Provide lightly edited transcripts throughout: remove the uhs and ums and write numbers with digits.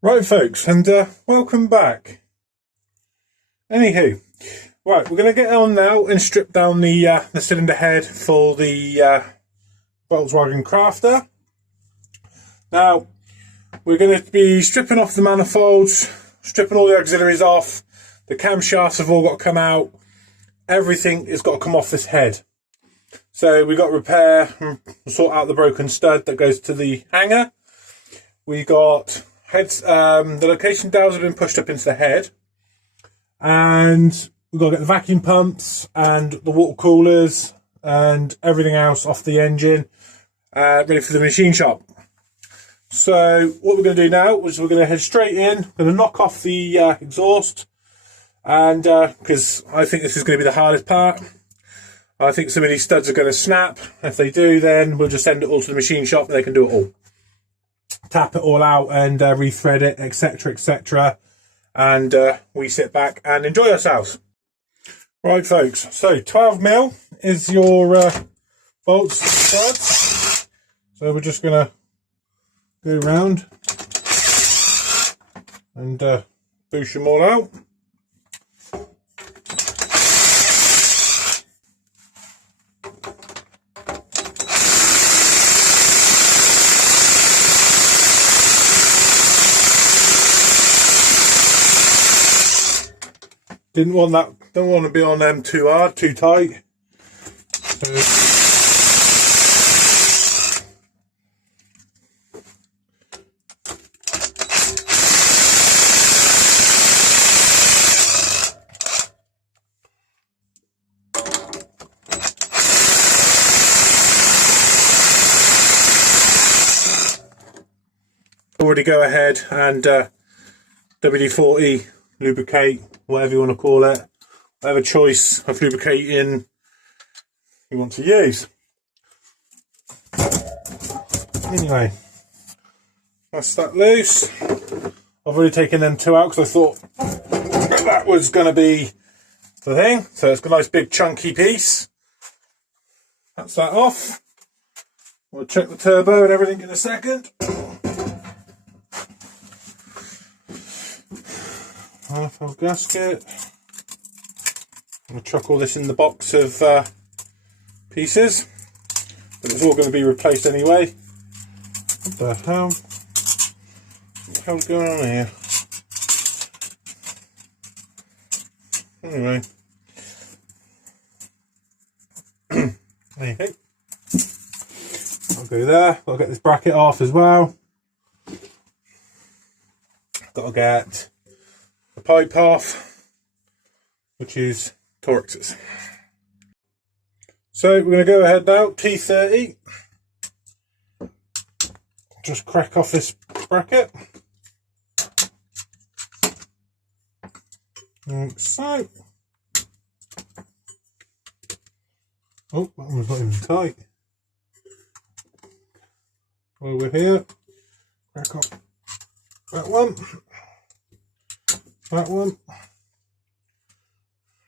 Right, folks, and welcome back. Anywho, right, we're going to get on now and strip down the cylinder head for the Volkswagen Crafter. Now, we're going to be stripping off the manifolds, stripping all the auxiliaries off. The camshafts have all got to come out. Everything has got to come off this head. So we've got to repair and sort out the broken stud that goes to the hanger. We got heads. The location dials have been pushed up into the head, and we've got to get the vacuum pumps and the water coolers and everything else off the engine, ready for the machine shop. So what we're going to do now is we're going to head straight in. We're going to knock off the exhaust, and because I think this is going to be the hardest part. I think some of these studs are going to snap. If they do, then we'll just send it all to the machine shop and they can do it all. Tap it all out and rethread it, etc, etc, and we sit back and enjoy ourselves. Right, folks, so 12mm is your bolts studs, so we're just going to go around and boosh them all out. Don't want to be on them too hard, too tight. Already go ahead and WD-40 lubricate, whatever you want to call it, whatever choice of lubricating you want to use. Anyway, that's that loose. I've already taken them two out because I thought that was going to be the thing. So it's got a nice big chunky piece. That's that off. We'll check the turbo and everything in a second. Manifold gasket. I'm going to chuck all this in the box of pieces, but it's all going to be replaced anyway. What the hell? What the hell's going on here? Anyway. There you go. I'll go there. I'll get this bracket off as well. Got to get the pipe off, which is Torx's. So we're going to go ahead now, T30. Just crack off this bracket. Like so. Oh, that one's not even tight. While we're here, crack off that one,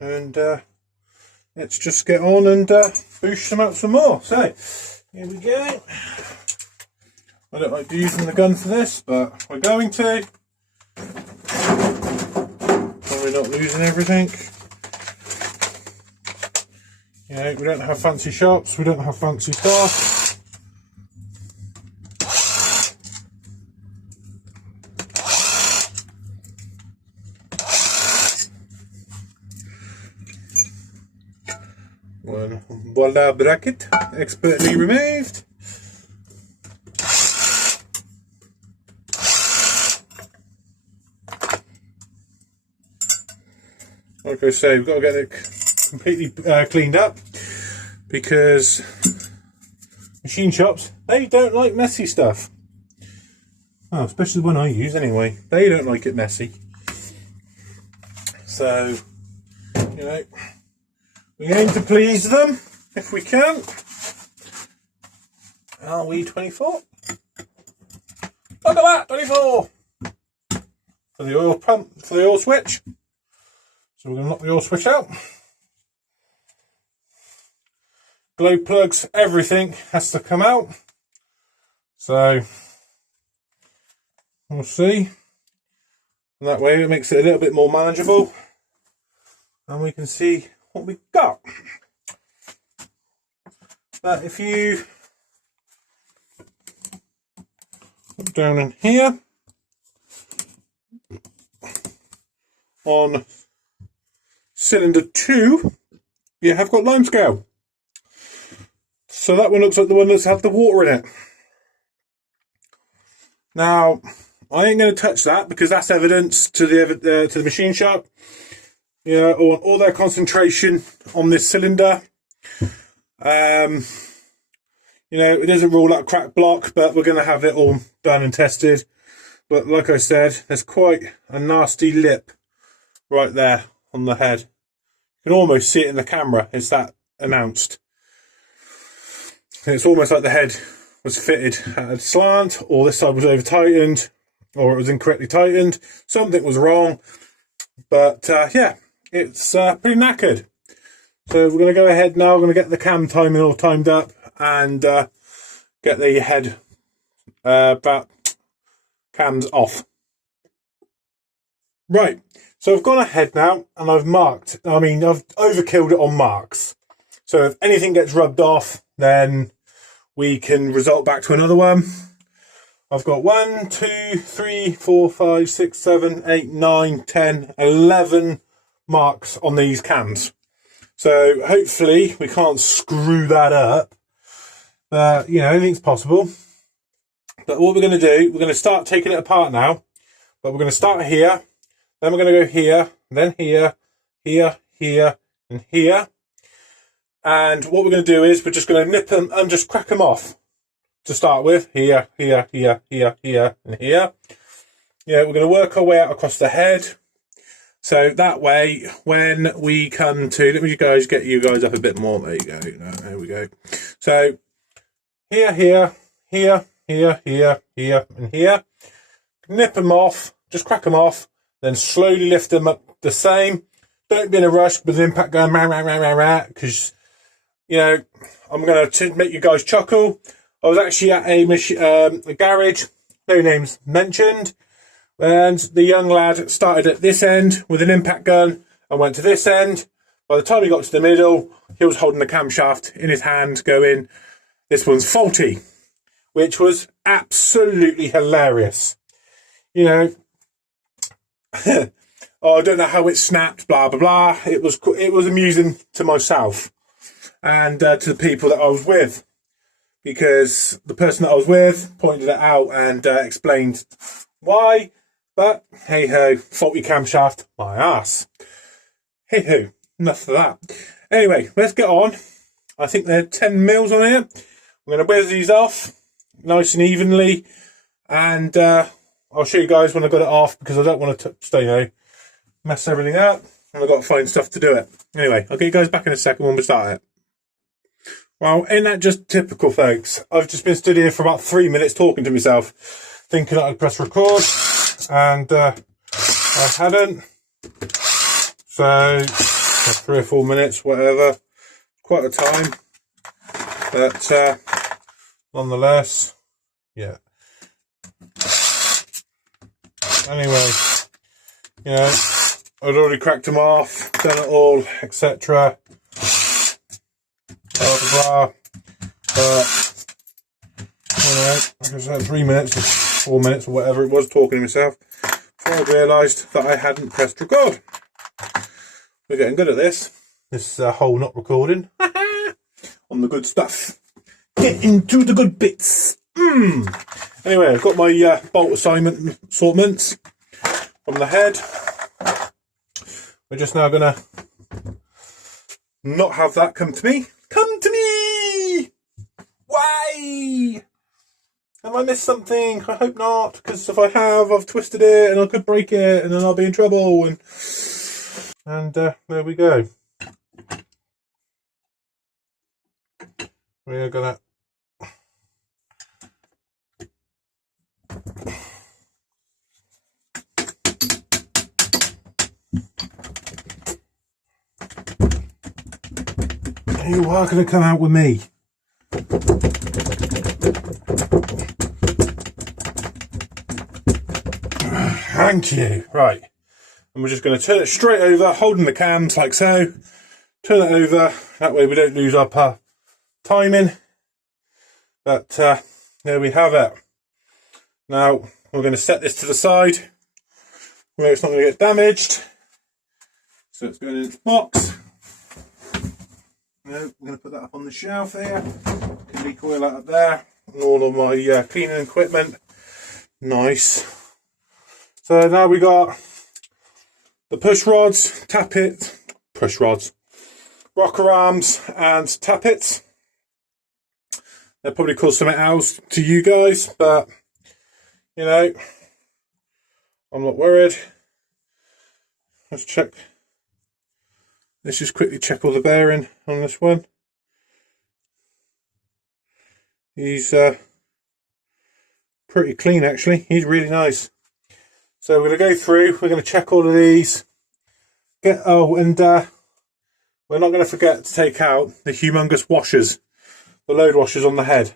and let's just get on and boosh them out some more. So here we go. I don't like using the gun for this, but we're going to. So we're not losing everything. You know, we don't have fancy shops, we don't have fancy stuff. Voila, bracket expertly removed. Like I say, we've got to get it completely cleaned up, because machine shops, they don't like messy stuff. Oh, especially the one I use anyway. They don't like it messy. So, you know, we aim to please them if we can. Are we 24? Look at that, 24! For the oil pump, for the oil switch. So we're going to knock the oil switch out. Glow plugs, everything has to come out. So we'll see. And that way it makes it a little bit more manageable. And we can see what we've got. But if you look down in here on cylinder 2, you have got limescale. So that one looks like the one that's had the water in it. Now, I ain't going to touch that because that's evidence to the machine shop. Yeah, all their concentration on this cylinder. You know, it doesn't rule out crack block, but we're going to have it all done and tested. But like I said, there's quite a nasty lip right there on the head. You can almost see it in the camera. It's that announced. And it's almost like the head was fitted at a slant, or this side was over tightened, or it was incorrectly tightened. Something was wrong. But yeah, it's pretty knackered. So we're going to go ahead now. We're going to get the cam timing all timed up and get the head cams off. Right, so I've gone ahead now and I've marked. I've overkilled it on marks. So if anything gets rubbed off, then we can result back to another one. I've got 1, 2, 3, 4, 5, 6, 7, 8, 9, 10, 11 marks on these cams. So hopefully we can't screw that up. But, you know, anything's possible. But what we're going to do, we're going to start taking it apart now. But we're going to start here. Then we're going to go here. Then here. Here. Here. And here. And what we're going to do is we're just going to nip them and just crack them off. To start with. Here. Here. Here. Here. Here. And here. Yeah, we're going to work our way out across the head. So that way, when we come to, let me get you guys up a bit more. There you go. There we go. So here, here, here, here, here, here, and here. Nip them off, just crack them off, then slowly lift them up the same. Don't be in a rush with the impact going because, you know, I'm going to make you guys chuckle. I was actually at a garage, no names mentioned, and the young lad started at this end with an impact gun and went to this end. By the time he got to the middle, he was holding the camshaft in his hand going, "This one's faulty," which was absolutely hilarious. You know, oh, I don't know how it snapped, blah, blah, blah. It was amusing to myself and to the people that I was with, because the person that I was with pointed it out and explained why. But hey ho, faulty camshaft, my ass. Hey ho, enough of that. Anyway, let's get on. I think there are 10 mils on here. I'm going to whiz these off nice and evenly, and I'll show you guys when I got it off, because I don't want to mess everything up, and I've got to find stuff to do it. Anyway, I'll get you guys back in a second when we start it. Well, ain't that just typical, folks? I've just been stood here for about 3 minutes talking to myself, thinking that I'd press record, and I hadn't. So 3 or 4 minutes, whatever. Quite a time, but nonetheless, yeah. Anyway, you know, I'd already cracked them off, done it all, etc. Blah blah blah. But you know, like I said, 3 minutes or 4 minutes or whatever it was, talking to myself, before I realised that I hadn't pressed record. We're getting good at this. This whole not recording on the good stuff. Get into the good bits. Anyway, I've got my bolt assortments on the head. We're just now going to not have that come to me. Come to me! Why? Have I missed something? I hope not, because if I have, I've twisted it and I could break it and then I'll be in trouble. And there we go. We're gonna you are gonna come out with me. Thank you. Right. And we're just going to turn it straight over, holding the cams like so. Turn it over. That way we don't lose our timing. But there we have it. Now we're going to set this to the side where it's not going to get damaged. So it's going into the box. Now I'm going to put that up on the shelf here. Can recoil that up there. And all of my cleaning equipment. Nice. So now we got the push rods, push rods, rocker arms and tappets. They'll probably cause something else to you guys, but you know, I'm not worried. Let's check. Let's just quickly check all the bearing on this one. He's pretty clean actually. He's really nice. So we're going to go through. We're going to check all of these. And we're not going to forget to take out the humongous washers, the load washers on the head.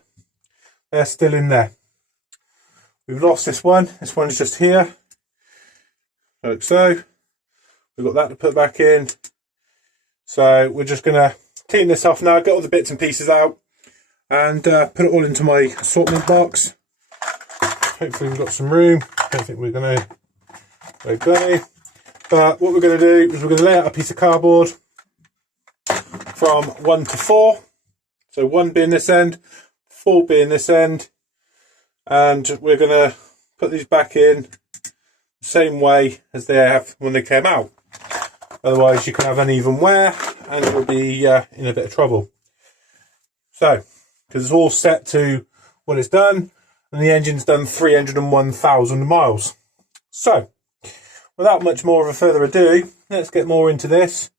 They're still in there. We've lost this one. This one's just here, like so. We've got that to put back in. So we're just going to clean this off now, get all the bits and pieces out, and put it all into my assortment box. Hopefully we've got some room. I don't think we're going to. But what we're going to do is we're going to lay out a piece of cardboard from 1 to 4. So 1 being this end, 4 being this end. And we're going to put these back in the same way as they have when they came out. Otherwise you can have uneven wear and it will be in a bit of trouble. So, because it's all set to what it's done, and the engine's done 301,000 miles. So, without much more of a further ado, let's get more into this.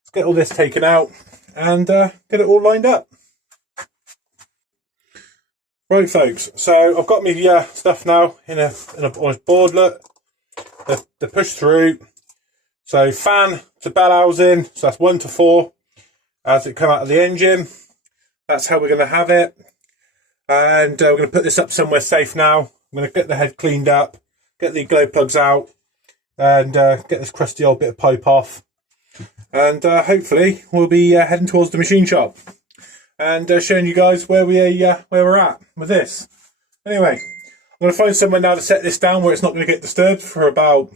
Let's get all this taken out and get it all lined up. Right folks, so I've got my stuff now on a boardlet. They're pushed through. So fan to bell housing, so that's 1 to 4 as it come out of the engine. That's how we're going to have it. And we're going to put this up somewhere safe now. I'm going to get the head cleaned up, get the glow plugs out, and get this crusty old bit of pipe off. And hopefully we'll be heading towards the machine shop and showing you guys where we're at with this. Anyway, I'm going to find somewhere now to set this down where it's not going to get disturbed for about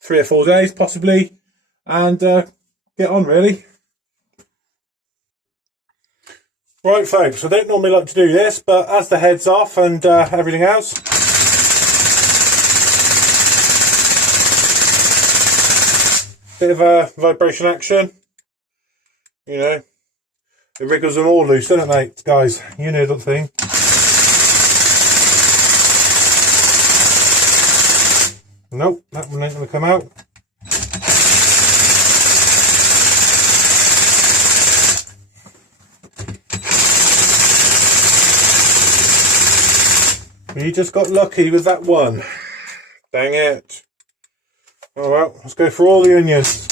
3 or 4 days possibly, and get on really. Right folks, I don't normally like to do this, but as the head's off and everything else, bit of a vibration action, you know, it wriggles them all loose, doesn't it mate, guys? You know the thing. Nope, that one ain't going to come out. You just got lucky with that one. Dang it. Oh well, let's go for all the onions.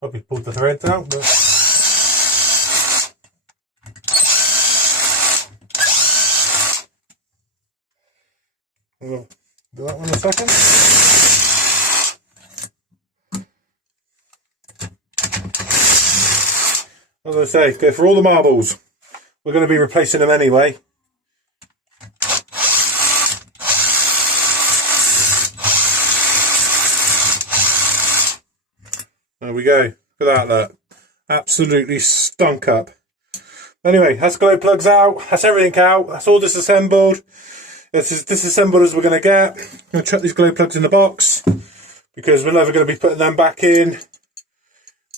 Probably pulled the threads out, but we'll do that one in a second. As I say, go for all the marbles. We're going to be replacing them anyway. There we go. Look at that, look. Absolutely stunk up. Anyway, that's glow plugs out. That's everything out. That's all disassembled. It's as disassembled as we're going to get. I'm going to chuck these glow plugs in the box because we're never going to be putting them back in,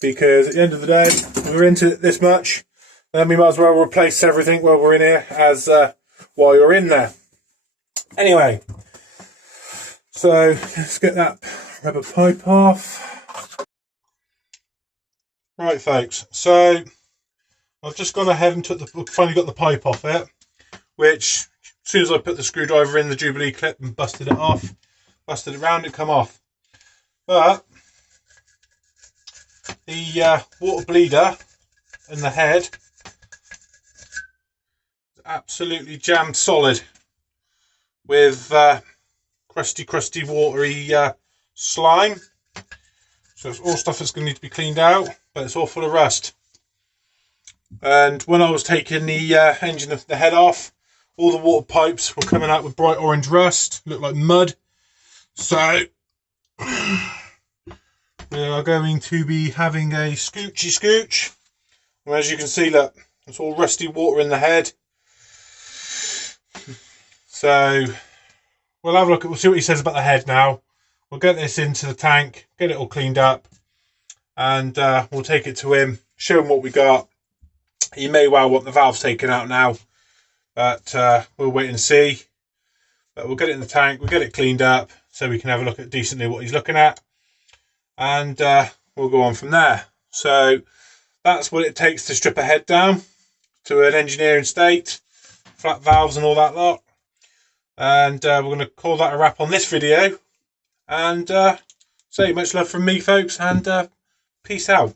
because at the end of the day, we're into it this much, then we might as well replace everything while we're in here as while you're in there. Anyway, so let's get that rubber pipe off. Right folks, so I've just gone ahead and finally got the pipe off it, which as soon as I put the screwdriver in the Jubilee clip and busted it off, busted it round, it come off. But the water bleeder in the head is absolutely jammed solid with crusty watery slime. So it's all stuff that's going to need to be cleaned out, but it's all full of rust. And when I was taking the engine of the head off, all the water pipes were coming out with bright orange rust, looked like mud. So we are going to be having a scooch. And as you can see, look, it's all rusty water in the head. So we'll have a look at, we'll see what he says about the head now. We'll get this into the tank, get it all cleaned up, and we'll take it to him, show him what we got. He may well want the valves taken out now, but we'll wait and see. But we'll get it in the tank, we'll get it cleaned up, so we can have a look at decently what he's looking at, and we'll go on from there. So that's what it takes to strip a head down to an engineering state, flat valves and all that lot. And we're going to call that a wrap on this video. And say much love from me, folks, and peace out.